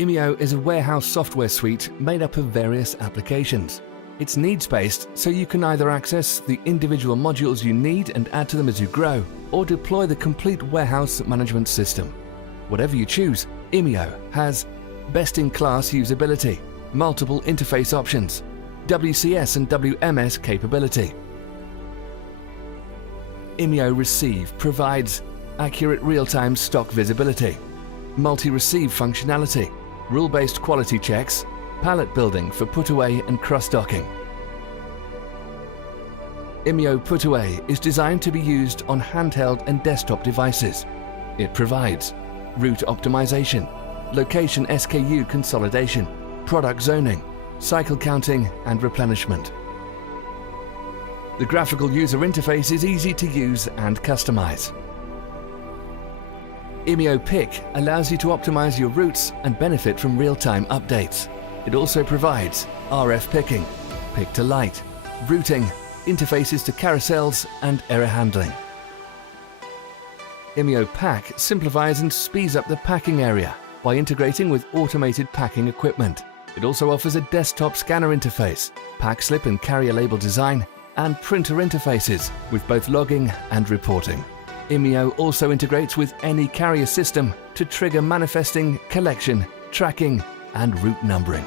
Imio is a warehouse software suite made up of various applications. It's needs-based, so you can either access the individual modules you need and add to them as you grow, or deploy the complete warehouse management system. Whatever you choose, Imio has best-in-class usability, multiple interface options, WCS and WMS capability. Imio Receive provides accurate real-time stock visibility, multi-receive functionality, rule-based quality checks, pallet building for put-away and cross-docking. Imio Put-Away is designed to be used on handheld and desktop devices. It provides route optimization, location SKU consolidation, product zoning, cycle counting and replenishment. The graphical user interface is easy to use and customize. Imio Pick allows you to optimize your routes and benefit from real-time updates. It also provides RF picking, pick to light, routing, interfaces to carousels and error handling. Imio Pack simplifies and speeds up the packing area by integrating with automated packing equipment. It also offers a desktop scanner interface, pack slip and carrier label design, and printer interfaces with both logging and reporting. Imio also integrates with any carrier system to trigger manifesting, collection, tracking, and route numbering.